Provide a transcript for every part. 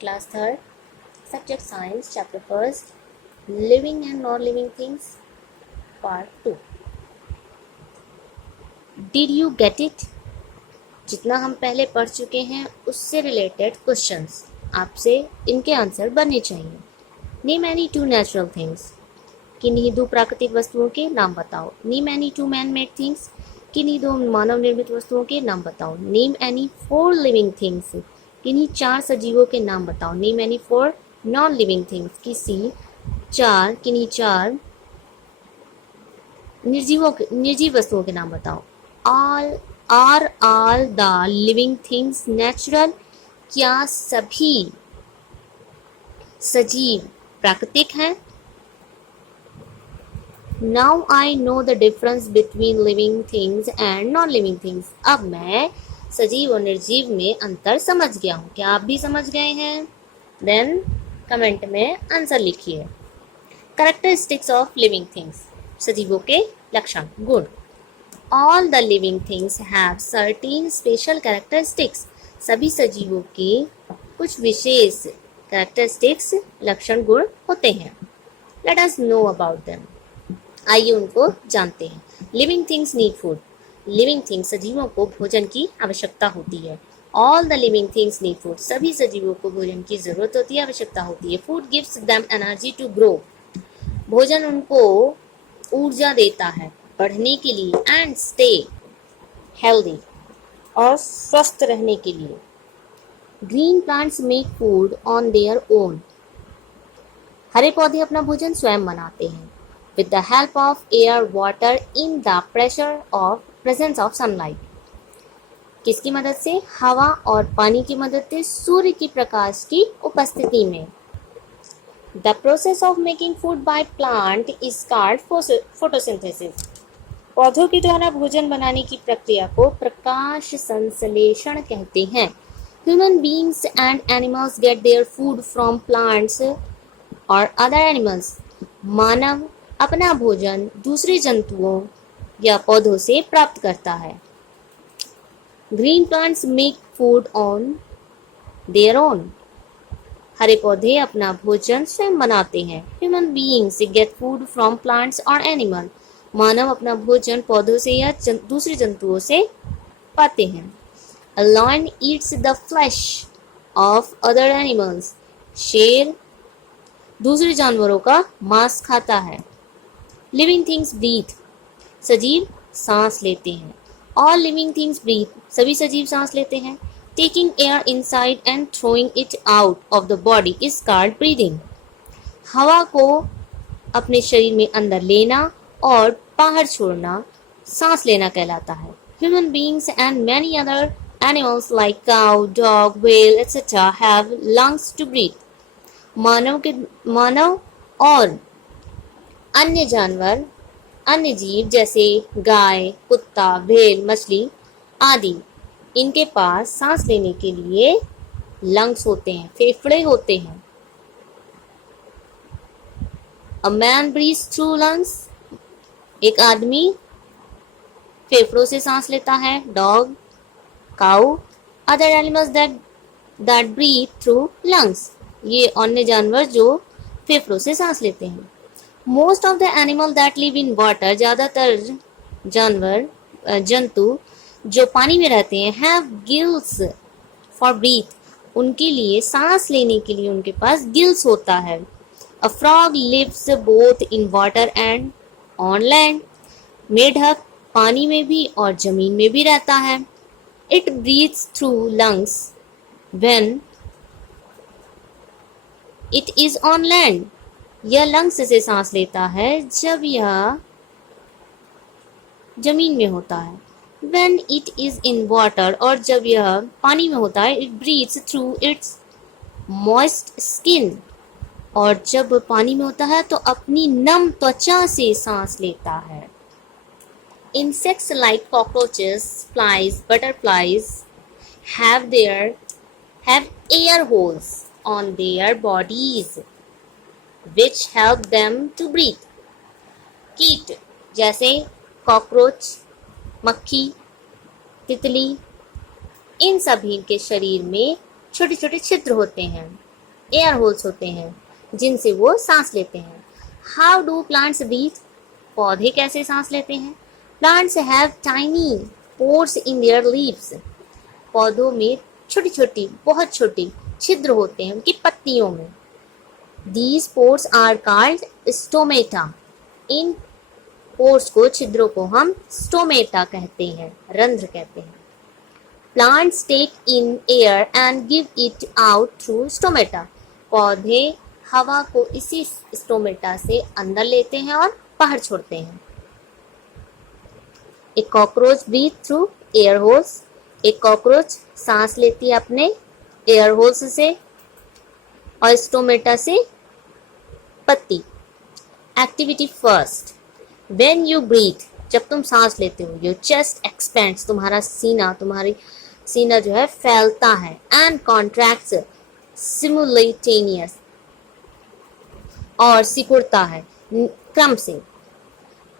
Class 3rd, Subject Science, Chapter 1st, Living and Non-Living Things, Part 2. Did you get it? जितना हम पहले पढ़ चुके हैं उससे रिलेटेड क्वेश्चंस आपसे इनके आंसर बनने चाहिए. Name any two natural things. किन्हीं दो प्राकृतिक वस्तुओं के नाम बताओ. Name any two man made things. किन्हीं दो मानव निर्मित वस्तुओं के नाम बताओ. Name any 4 living things. किन्हीं 4 सजीवों के नाम बताओ. Name any 4 non living things. किन्हीं 4 निर्जीव वस्तुओं के नाम बताओ. all the living things natural. क्या सभी सजीव प्राकृतिक हैं? Now I know the difference between living things and non-living things. अब मैं सजीव और निर्जीव में अंतर समझ गया हूँ. क्या आप भी समझ गए हैं? Then कमेंट में आंसर लिखिए. Characteristics of living things. सजीवों के लक्षण, गुण. All the living things have certain special characteristics. सभी सजीवों के कुछ विशेष characteristics लक्षण गुण होते हैं. Let us know about them. आइए उनको जानते हैं. Living things need food. Living things सजीवों को भोजन की आवश्यकता होती है. All the living things need food. सभी सजीवों को भोजन की जरूरत होती है, आवश्यकता होती है. Food gives them energy to grow. भोजन उनको ऊर्जा देता है बढ़ने के लिए. एंड स्टे हेल्दी, और स्वस्थ रहने के लिए. Green plants make food on their own. हरे पौधे अपना भोजन स्वयं बनाते हैं. with the help of air, water in the presence of sunlight. किसकी मदद से? हवा और पानी की मदद से, सूर्य की प्रकाश की उपस्थिति में. The process of making food by plant is called photosynthesis. पौधों के द्वारा भोजन बनाने की प्रक्रिया को प्रकाश संश्लेषण कहते हैं. Human beings and animals get their food from plants or other animals. मानव अपना भोजन दूसरे जंतुओं या पौधों से प्राप्त करता है. Green plants make food on their own. हरे पौधे अपना भोजन स्वयं बनाते हैं. Human beings get food from plants और एनिमल. मानव अपना भोजन पौधों से या दूसरे जंतुओं से पाते हैं. A lion eats the flesh of other animals. शेर दूसरे जानवरों का मांस खाता है. Living things breathe. सजीव सांस लेते हैं. All living things breathe. सभी सजीव सांस लेते हैं. Taking air inside and throwing it out of the body is called breathing. हवा को अपने शरीर में अंदर लेना और बाहर छोड़ना सांस लेना कहलाता है. Human beings and many other animals like cow, dog, whale etcetera have lungs to breathe. मानव और अन्य जानवर, अन्य जीव जैसे गाय, कुत्ता, भेड़, मछली आदि, इनके पास सांस लेने के लिए लंग्स होते हैं, फेफड़े होते हैं. A man breathes through lungs. एक आदमी फेफड़ों से सांस लेता है. Dog, cow, other animals that breathe through lungs. ये अन्य जानवर जो फेफड़ों से सांस लेते हैं. Most of the animal that live in water. ज़्यादातर जंतु जो पानी में रहते हैं हैव गिल्स फॉर ब्रीथ. उनके लिए सांस लेने के लिए उनके पास गिल्स होता है. A frog lives both in water and on land. मेढक पानी में भी और जमीन में भी रहता है. It breathes through lungs when it is on land. यह लंग्स से सांस लेता है जब यह जमीन में होता है. When it is in water, और जब यह पानी में होता है, it breathes through its moist skin. और जब पानी में होता है तो अपनी नम त्वचा से सांस लेता है. Insects like cockroaches, flies, butterflies have air holes on their bodies which help them to breathe. कीट जैसे कॉकरोच, मक्खी, तितली, इन सभी के शरीर में छोटे छोटे छिद्र होते हैं, एयर होल्स होते हैं, जिनसे वो सांस लेते हैं। How do plants breathe? पौधे कैसे सांस लेते हैं? Plants have tiny pores in their leaves. पौधों में छोटी छोटी, बहुत छोटी छिद्र होते हैं उनकी पत्तियों में। These pores are called stomata. In pores को, छिद्रों को हम स्टोमेटा कहते हैं, रंध्र कहते हैं। Plants take in air and give it out through stomata. पौधे हवा को इसी स्टोमेटा से अंदर लेते हैं और बाहर छोड़ते हैं। एक cockroach breathe through air holes. एक कॉकरोच सांस लेती है अपने एयर होल्स से और स्टोमेटा से पत्ती। Activity first, when you breathe, जब तुम सांस लेते हो, योर चेस्ट एक्सपेंड्स, तुम्हारी सीना जो है फैलता है, एंड कॉन्ट्रैक्ट्स सिमुलेटेनियस, और सिकुड़ता है क्रम से।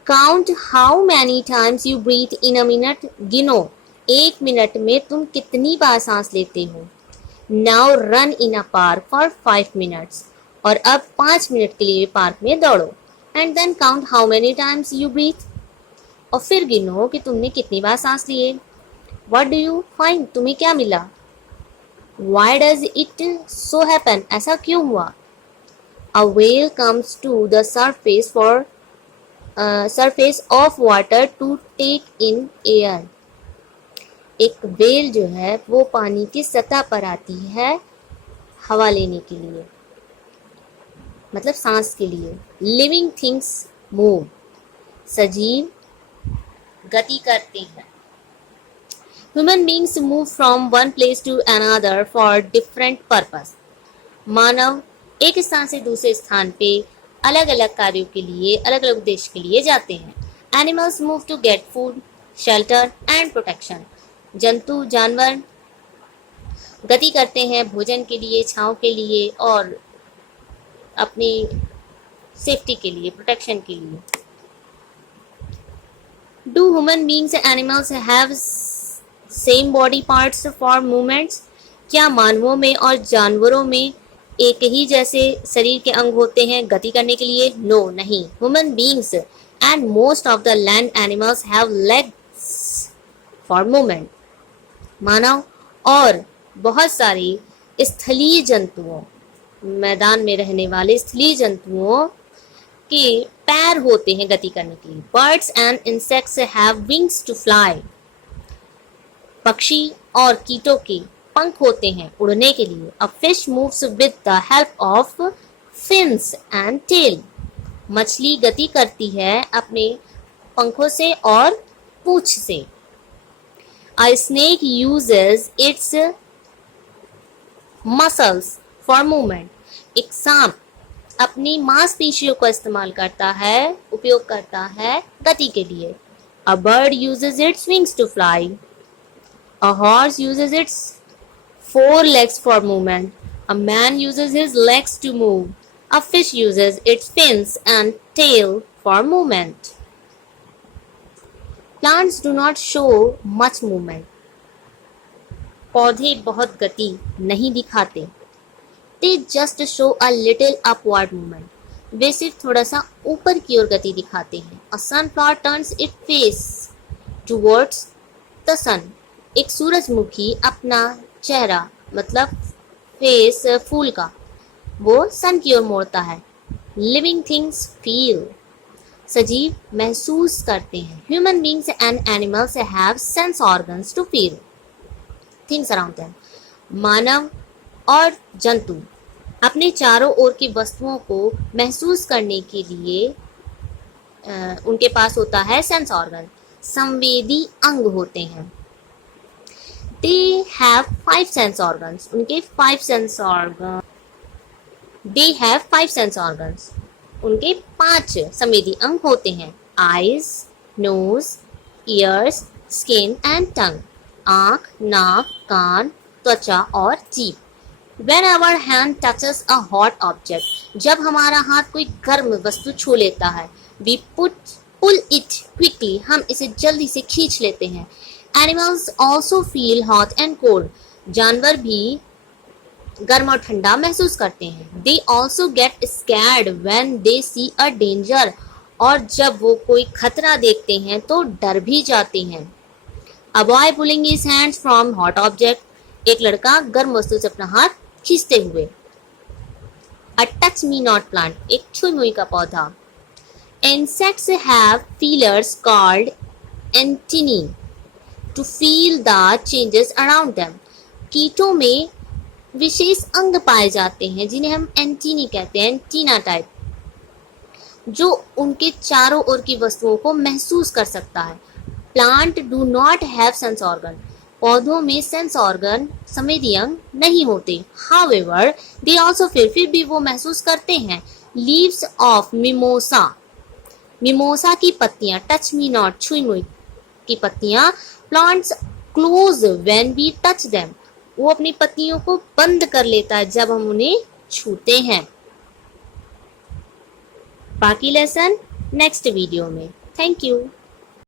Count how many times you breathe in a minute, गिनो एक मिनट में तुम कितनी बार सांस लेते हो। Now run in a park for 5 minutes, और अब 5 मिनट के लिए पार्क में दौड़ो। And then count how many times you breathe, और फिर गिनो कि तुमने कितनी बार सांस लिए। व्हाट डू यू फाइंड, तुम्हें क्या मिला। Why does it so happen, ऐसा क्यों हुआ। A whale comes to the surface of water to take in air. एक व्हेल जो है वो पानी की सतह पर आती है हवा लेने के लिए, मतलब सांस के लिए। लिविंग थिंग्स मूव, सजीव गति करते हैं। Human beings move from one place to another for different purpose. मानव एक स्थान से दूसरे स्थान पे अलग अलग कार्यों के लिए, अलग अलग उद्देश्य के लिए जाते हैं। Animals move to get food, shelter and protection. जंतु, जानवर गति करते हैं भोजन के लिए, छांव के लिए और अपनी सेफ्टी के लिए, प्रोटेक्शन के लिए। Do human beings and animals have same body parts for movements? क्या मानवों में और जानवरों में एक ही जैसे शरीर के अंग होते हैं गति करने के लिए? नो, नहीं। Human beings and most of the land animals have legs for movement. मानव और बहुत सारी स्थलीय जंतुओं, मैदान में रहने वाले स्थलीय जंतुओं के पैर होते हैं गति करने के लिए। Birds and insects have wings to fly. पक्षी और कीटों के पंख होते हैं उड़ने के लिए। A fish moves with the help of fins and tail. मछली गति करती है अपने पंखों से और पूंछ से। A snake uses its muscles for movement. एक सांप अपनी मांसपेशियों का इस्तेमाल करता है, उपयोग करता है गति के लिए। A bird uses its wings to fly. A horse uses its 4 legs for movement. A man uses his legs to move. A fish uses its fins and tail for movement. Plants do not show much movement. पौधे बहुत गति नहीं दिखाते। They just show a little upward movement. वे सिर्फ थोड़ा सा ऊपर की ओर गति दिखाते हैं। A sunflower turns its face towards the sun. एक सूरजमुखी अपना चेहरा, मतलब फेस फूल का, वो सन की ओर मोड़ता है। Living things feel. सजीव महसूस करते हैं। Human beings and animals have sense organs to feel things around them. मानव और जंतु अपने चारों ओर की वस्तुओं को महसूस करने के लिए उनके पास होता है सेंस ऑर्गन, संवेदी अंग होते हैं। They have 5 sense organs. उनके 5 sense organs. They have 5 sense organs. उनके 5 संवेदी अंग होते हैं। Eyes, nose, ears, skin and tongue. आँख, नाक, कान, त्वचा और जीभ। When our hand touches a hot object, जब हमारा हाथ कोई गर्म वस्तु छू लेता है, we pull it quickly, हम इसे जल्दी से खींच लेते हैं। Animals also feel hot and cold. जानवर भी गर्म और ठंडा महसूस करते हैं। They also get scared when they see a danger, और जब वो कोई खतरा देखते हैं तो डर भी जाते हैं। A boy pulling his hands from hot object, एक लड़का गर्म वस्तु से अपना हाथ खींचते हुए। अ टच मी नॉट प्लांट, एक छुई मुई का पौधा। Insects have feelers called antennae to feel the changes around them. कीटों में विशेष अंग पाए जाते हैं जिन्हें हम एंटीनी कहते हैं, एंटीना टाइप, जो उनके चारों ओर की वस्तुओं को महसूस कर सकता है। Plant do not have sense organ, पौधों में सेंस ऑर्गन संवेदी अंग नहीं होते। हाउएवर दे ऑल्सो फिर भी वो महसूस करते हैं। लीव्स ऑफ मिमोसा, मिमोसा की पत्तियां, टच मी नॉट छुई मुई की पत्तियां, plants close when we touch them, वो अपनी पत्तियों को बंद कर लेता है जब हम उन्हें छूते हैं। बाकी लेसन नेक्स्ट वीडियो में। Thank you.